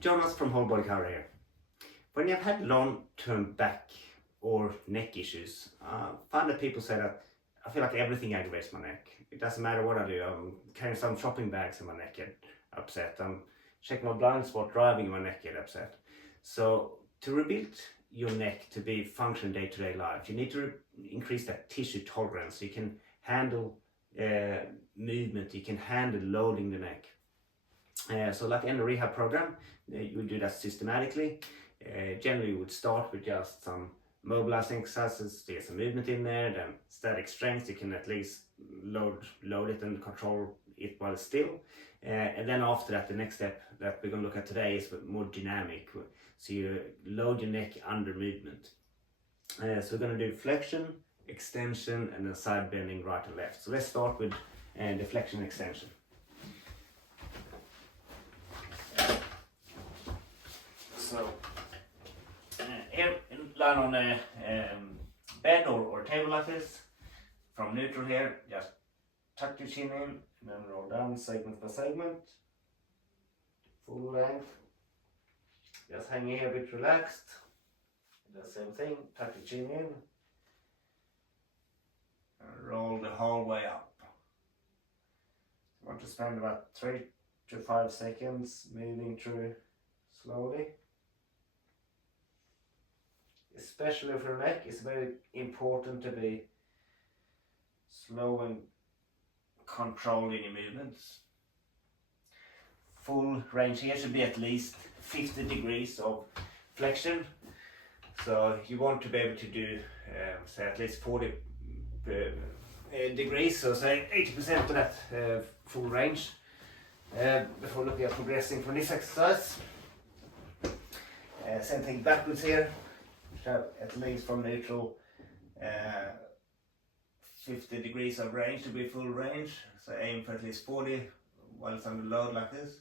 Jonas from Whole Body Cover here. When you've had long-term back or neck issues, I find that people say that I feel like everything aggravates my neck. It doesn't matter what I do. I'm carrying some shopping bags and my neck get upset. I'm checking my blind spot driving and my neck get upset. So to rebuild your neck to be functional day-to-day life, you need to increase that tissue tolerance so you can handle movement, you can handle loading the neck. So like in the rehab program, you would do that systematically. Generally you would start with just some mobilizing exercises to get some movement in there, then static strength, you can at least load it and control it while it's still. And then after that, the next step that we're going to look at today is more dynamic. So you load your neck under movement. So we're going to do flexion, extension, and then side bending right and left. So let's start with the flexion extension. So here, lie on a bed or table like this. From neutral here, just tuck your chin in and then roll down segment by segment. Full length. Just hang here a bit relaxed. The same thing, tuck your chin in. And roll the whole way up. You want to spend about 3 to 5 seconds moving through slowly. Especially for the neck, it's very important to be slow and controlling your movements. Full range here should be at least 50 degrees of flexion. So you want to be able to do say at least 40 degrees, so say 80% of that full range before looking at progressing from this exercise. Same thing backwards here. Have at least from neutral 50 degrees of range to be full range, so aim for at least 40 while it's under load like this.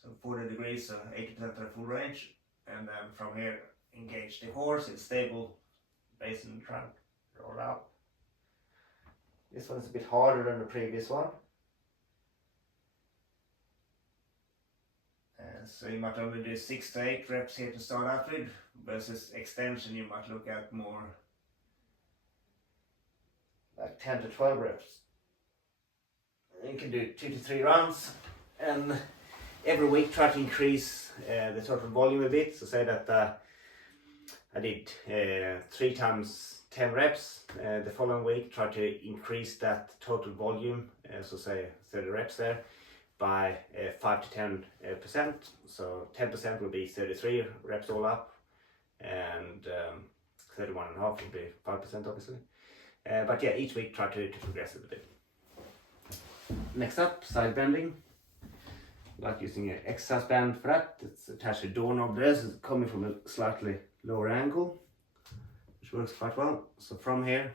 So 40 degrees, so 80% of the full range, and then from here engage the horse in stable base in the trunk, roll out. This one's a bit harder than the previous one. So you might only do 6 to 8 reps here to start out with, versus extension you might look at more like 10 to 12 reps. And you can do 2 to 3 rounds, and every week try to increase the total volume a bit. So say that I did 3 times 10 reps. The following week try to increase that total volume, so say 30 reps there, by 5 to 10%. So 10% will be 33 reps all up, and 31.5 will be 5% obviously. But yeah, each week try to progress it a bit. Next up, side bending. Like using an exercise band for that. It's attached to a doorknob there, so it's coming from a slightly lower angle, which works quite well. So from here,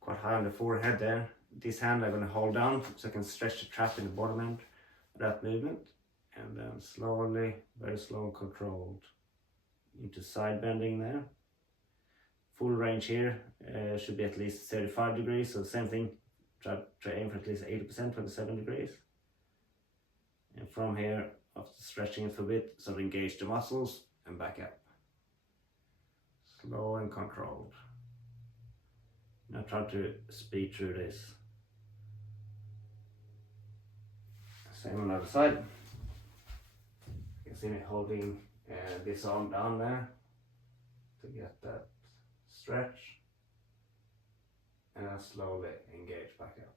quite high on the forehead there, this hand I'm going to hold down so I can stretch the trap in the bottom end of that movement, and then slowly, very slow and controlled into side bending there. Full range here should be at least 35 degrees, so same thing, try aim for at least 80%, 27 degrees. And from here, after stretching it for a bit, sort of engage the muscles and back up. Slow and controlled. Now try to speed through this. Same on the other side. You can see me holding this arm down there to get that stretch, and then slowly engage back up.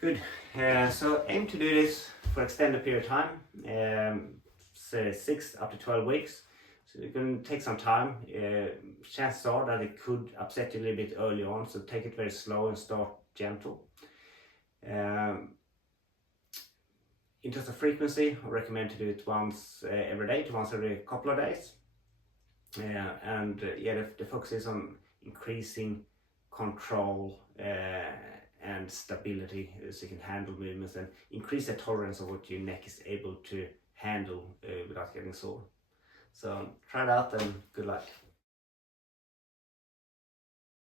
Good. So aim to do this for extended period of time, say 6 up to 12 weeks. So you can take some time. Chances are that it could upset you a little bit early on, so take it very slow and start gentle. In terms of frequency, I recommend to do it once every day to once every couple of days. The focus is on increasing control and stability, so you can handle movements and increase the tolerance of what your neck is able to handle without getting sore. So try it out and good luck.